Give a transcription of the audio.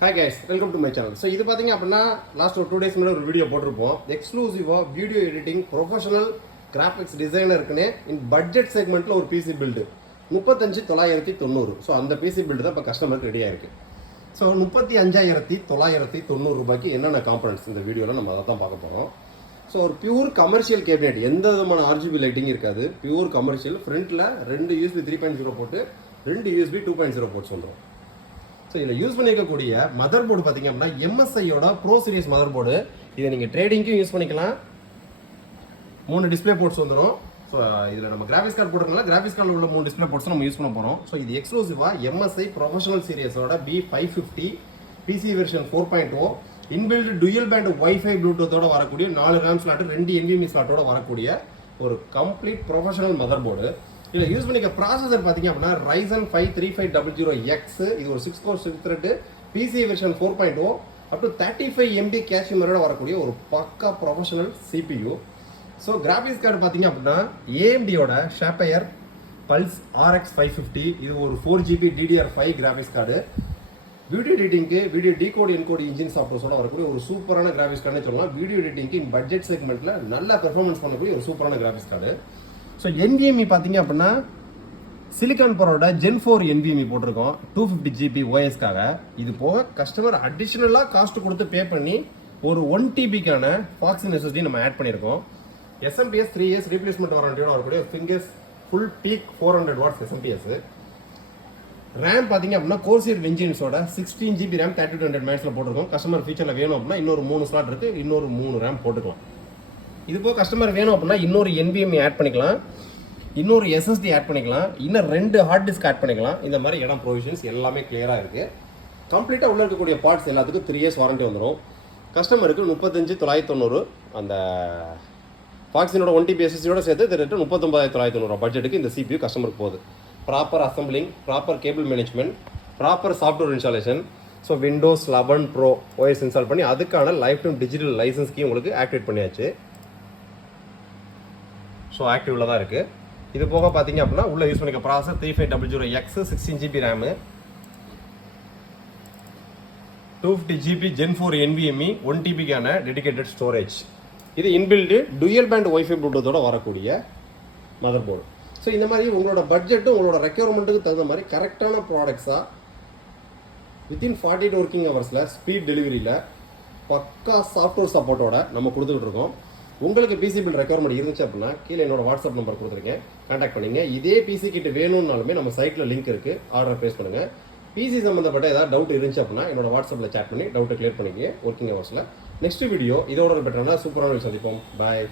Hi guys, welcome to my channel. So இது பாத்தீங்க அப்படின்னா லாஸ்ட் ஒரு 2 days முன்னாடி ஒரு வீடியோ போட்டிருப்போம். எக்ஸ்க்ளூசிவா வீடியோ எடிட்டிங் ப்ரொஃபஷனல் கிராஃபிக்ஸ் டிசைனருக்குனே இன் பட்ஜெட் செக்மெண்ட்ல ஒரு பிசி பில்டு 35990. ஸோ அந்த பிசி பில்டு தான் இப்போ கஸ்டமருக்கு ரெடியாக இருக்கு. ஸோ 35990 ரூபாய்க்கு என்னென்ன காம்பனன்ட்ஸ் இந்த வீடியோவில் நம்ம அதை தான் பார்க்க போகிறோம். ஸோ ஒரு பியூர் கமர்ஷியல் கேபினெட், எந்த விதமான RGB லைட்டிங் இருக்காது, பியூர் கமர்ஷியல். ஃப்ரண்ட்டில் 2 USB 3.0 போட்டு 2 USB 2.0 போட்டு சொல்கிறோம். ஸோ இதில் யூஸ் பண்ணியிருக்கக்கூடிய மதர் போர்டு பார்த்தீங்க அப்படின்னா MSIயோட ப்ரோ சீரிஸ் மதர் போர்டு. இதை நீங்கள் ட்ரேடிங்க்கும் யூஸ் பண்ணிக்கலாம். 3 டிஸ்பிளே போர்ட்ஸ் வந்துடும். ஸோ இதில் நம்ம கிராஃபிக்ஸ் கார்டு போட்டுருக்கனால கிராஃபிக்ஸ் கார்டில் உள்ள 3 டிஸ்பிளே போர்ட்ஸ் நம்ம யூஸ் பண்ண போகிறோம். ஸோ இது எக்ஸ்க்ளூசிவாக MSI ப்ரொஃபஷனல் சீரியஸோட B550 PC version 4.0 inbuilt dual band wifi ப்ளூடூத்தோட வரக்கூடிய 4 RAM ஸ்லாட் 2 NVMe ஸ்லாட்டோட வரக்கூடிய ஒரு கம்ப்ளீட் ப்ரொஃபஷனல் மதர் போர்டு. இதில் யூஸ் பண்ணிக்க ப்ராசஸர் பார்த்தீங்க அப்படின்னா Ryzen 5 3500X. இது ஒரு 6 core 6 thread PC version 4.0 up to 35 MB cache மெமரியோட வரக்கூடிய ஒரு பக்கா professional CPU. So graphics card பார்த்தீங்க அப்படின்னா AMDயோட ஷாப்பயர் பல்ஸ் RX 550. இது ஒரு 4GB DDR5 graphics card. Video எடிட்டிங்க்கு வீடியோ டிகோட் என்கோட் இன்ஜின் சாஃப்ட்வேர்ஸோட வரக்கூடிய ஒரு சூப்பரான கிராஃபிக்ஸ் கார்டுன்னு சொல்லலாம். வீடியோ எடிட்டிங்க்கு இன் பட்ஜெட் செக்மெண்ட்டில் நல்ல பெர்ஃபார்மன்ஸ் பண்ணக்கூடிய ஒரு சூப்பரான கிராஃபிக்ஸ் கார்டு. ஸோ NVMe பார்த்தீங்க அப்படின்னா சிலிக்கான் பரோட Gen 4 NVMe போட்டிருக்கோம் 250GB OSக்காக. இது போக கஸ்டமர் அடிஷ்னலாக காஸ்ட் கொடுத்து பே பண்ணி ஒரு 1TBக்கான ஃபாக்ஸின் SSD நம்ம ஆட் பண்ணியிருக்கோம். SMPS 3 years ரீப்ளேஸ்மெண்ட் வாரண்டியோட வரக்கூடிய fingers full peak 400 watts SMPS. RAM பார்த்தீங்க அப்படின்னா கோர்சியர் வெஞ்சின்ஸோட 16GB RAM 3200 MHz போட்டிருக்கோம். கஸ்டமர் ஃபீச்சரில் வேணும் அப்படின்னா இன்னொரு 3 ஸ்லாட் இருக்குது, இன்னொரு 3 RAM போட்டுக்கலாம். இது போக கஸ்டமர் வேணும் அப்படின்னா இன்னொரு NVMe ஆட் பண்ணிக்கலாம், இன்னொரு SSD ஆட் பண்ணிக்கலாம், இன்னும் 2 ஹார்ட் டிஸ்க் ஆட் பண்ணிக்கலாம். இந்த மாதிரி இடம் ப்ரொவிஷன்ஸ் எல்லாமே கிளியராக இருக்குது. கம்ப்ளீட்டாக உள்ள இருக்கக்கூடிய பார்ட்ஸ் எல்லாத்துக்கும் 3 years வாரண்டி வந்துடும். கஸ்டமருக்கு 35990 அந்த ஃபாக்ஸினோட 1TB SSDயோட சேர்த்து 39990 பட்ஜெட்டுக்கு இந்த CPU கஸ்டமருக்கு போகுது. Proper assembling, proper cable management, proper software installation. So Windows 11 Pro OS install பண்ணி அதுக்கான life time digital licence key உங்களுக்கு ஆக்டிவேட் பண்ணியாச்சு. ஸோ ஆக்டிவில் தான் இருக்குது. இது போக பார்த்தீங்க அப்படின்னா உள்ளே யூஸ் பண்ணிக்க processor 3500X 16GB RAM 250GB Gen 4 NVMe 1TBக்கான டெடிகேட்டட் ஸ்டோரேஜ். இது இன்பில்டு டுயல் பேண்ட் வைஃபை ப்ளூடூத்தோட வரக்கூடிய மதர் போர்டு. ஸோ இந்த மாதிரி உங்களோட பட்ஜெட்டும் உங்களோட ரெக்யர்மெண்ட்டுக்கு தகுந்த மாதிரி கரெக்டான ப்ராடக்ட்ஸாக வித்தின் 48 ஒர்க்கிங் ஹவர்ஸில் ஸ்பீட் டெலிவரியில் பக்கா சாஃப்ட்வேர் சப்போர்ட்டோட நம்ம கொடுத்துக்கிட்டு இருக்கோம். உங்களுக்கு பிசி பில் ரெக்யர்மெண்ட் இருந்துச்சு அப்படின்னா கீழே என்னோட வாட்ஸ்அப் நம்பர் கொடுத்துருக்கேன், கான்டாக்ட் பண்ணிங்க. இதே பிசி கிட்ட வேணும்னாலுமே நம்ம சைட்டில் லிங்க் இருக்குது, ஆர்டர் ப்ளேஸ் பண்ணுங்கள். பிசி சம்மந்தப்பட்ட ஏதாவது டவுட் இருந்துச்சு அப்படின்னா என்னோட வாட்ஸ்அப்பில் சேட் பண்ணி டவுட்டை கிளியர் பண்ணிக்க ஒர்க்கிங் ஹவர்ஸில். நெக்ஸ்ட் வீடியோ இதோட பெட்டரான சூப்பரான சந்திப்போம். பாய்.